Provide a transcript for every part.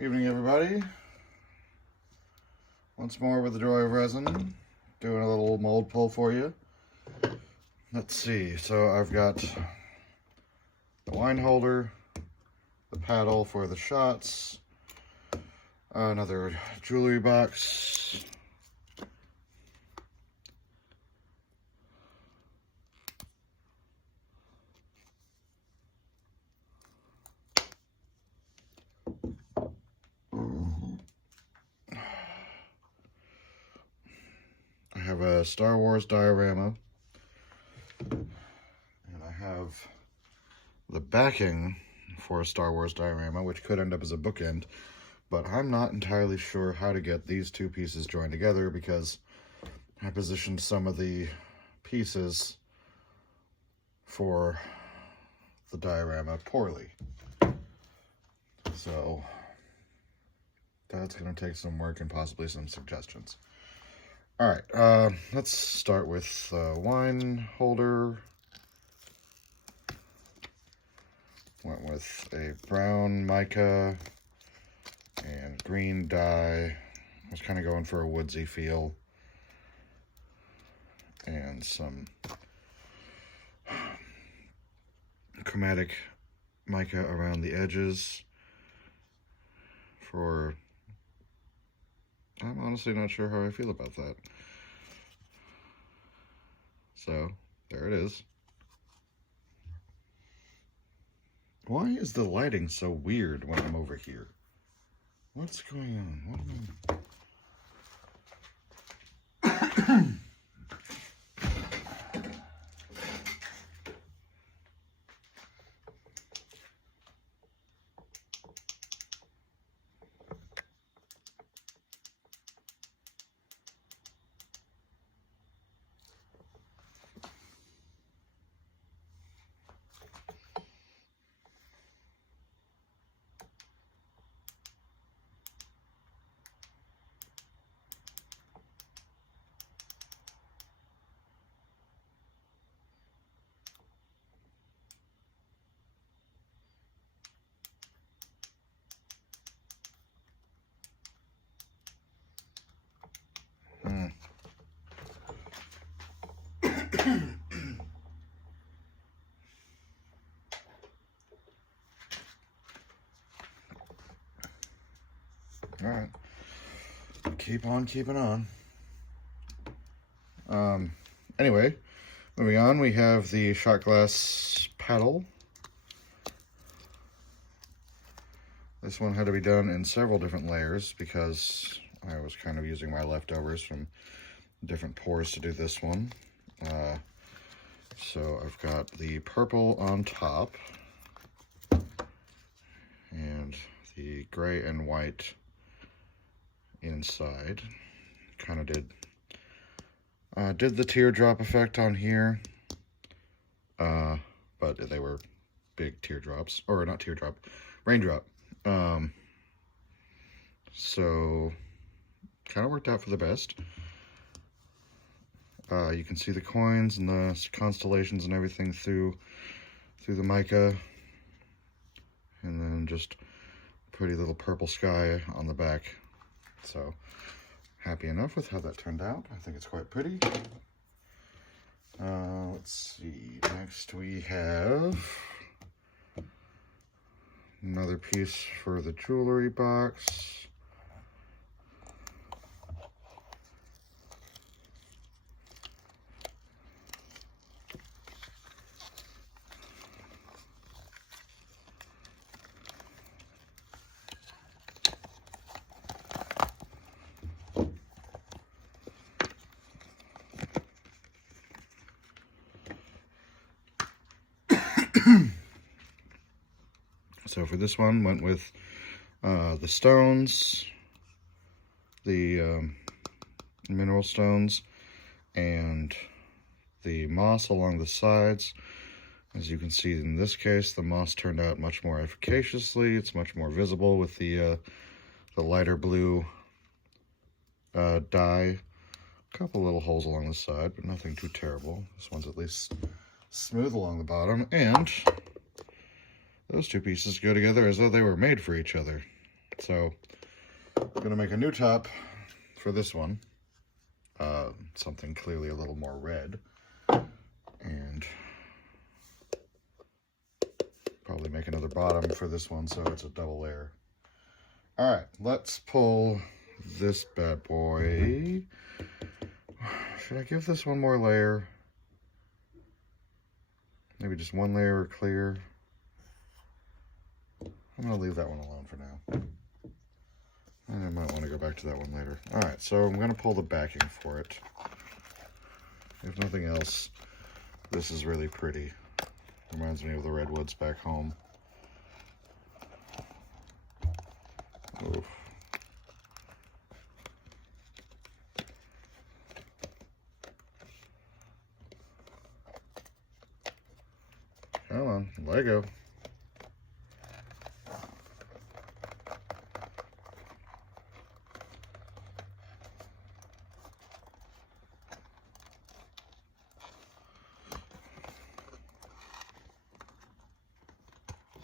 Evening, everybody. Once more with the Joy of Resin, doing a little mold pull for you. Let's see, so I've got the wine holder, the paddle for the shots, another jewelry box, I have a Star Wars diorama, and I have the backing for a Star Wars diorama, which could end up as a bookend, but I'm not entirely sure how to get these two pieces joined together because I positioned some of the pieces for the diorama poorly. So that's going to take some work and possibly some suggestions. All right, let's start with the wine holder. Went with a brown mica and green dye. I was kind of going for a woodsy feel. And some chromatic mica around the edges for... I'm honestly not sure how I feel about that. So, there it is. Why is the lighting so weird when I'm over here? What's going on? All right, keep on keeping on. Anyway, moving on, we have the shot glass paddle. This one had to be done in several different layers because I was kind of using my leftovers from different pours to do this one. So I've got the purple on top and the gray and white inside. Kind of did the teardrop effect on here, but they were big teardrops, or not teardrop, raindrop. So kind of worked out for the best. You can see the coins and the constellations and everything through the mica, and then just a pretty little purple sky on the back. So happy enough with how that turned out. I think it's quite pretty. Let's see, next we have another piece for the jewelry box. So for this one, went with the stones, the mineral stones, and the moss along the sides. As you can see in this case, the moss turned out much more efficaciously. It's much more visible with the lighter blue dye. A couple little holes along the side, but nothing too terrible. This one's at least smooth along the bottom, and those two pieces go together as though they were made for each other. So I'm going to make a new top for this one. Something clearly a little more red. And probably make another bottom for this one so it's a double layer. Alright, let's pull this bad boy. Should I give this one more layer? Maybe just one layer clear. I'm going to leave that one alone for now. And I might want to go back to that one later. Alright, so I'm going to pull the backing for it. If nothing else, this is really pretty. Reminds me of the redwoods back home. Oof. Come on, Lego.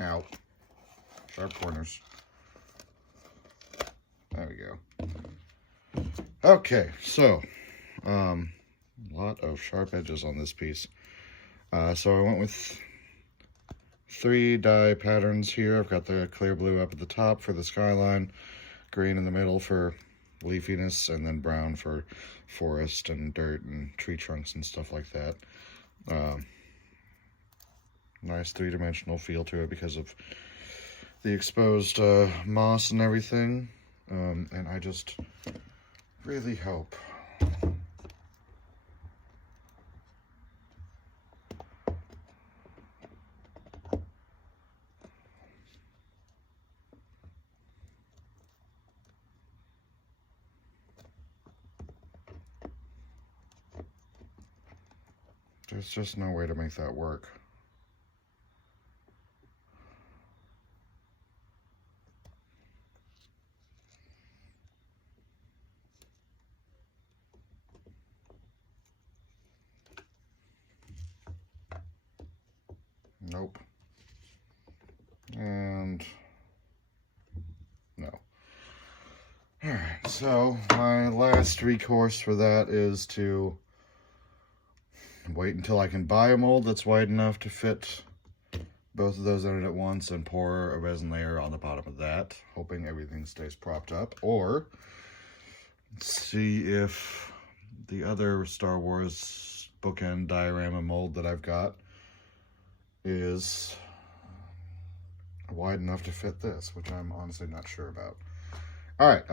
Ow. Sharp corners. There we go. Okay, so, a lot of sharp edges on this piece. So I went with 3 dye patterns here. I've got the clear blue up at the top for the skyline, green in the middle for leafiness, and then brown for forest and dirt and tree trunks and stuff like that. Nice three-dimensional feel to it because of the exposed moss and everything. And I just really hope there's just no way to make that work. Nope. And no. Alright, so my last recourse for that is to wait until I can buy a mold that's wide enough to fit both of those in it at once and pour a resin layer on the bottom of that, hoping everything stays propped up, or see if the other Star Wars bookend diorama mold that I've got is wide enough to fit this, which I'm honestly not sure about. Alright,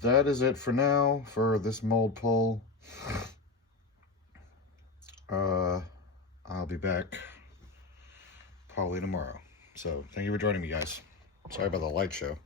that is it for now for this mold pull. I'll be back probably tomorrow. So, thank you for joining me, guys. Sorry about the light show.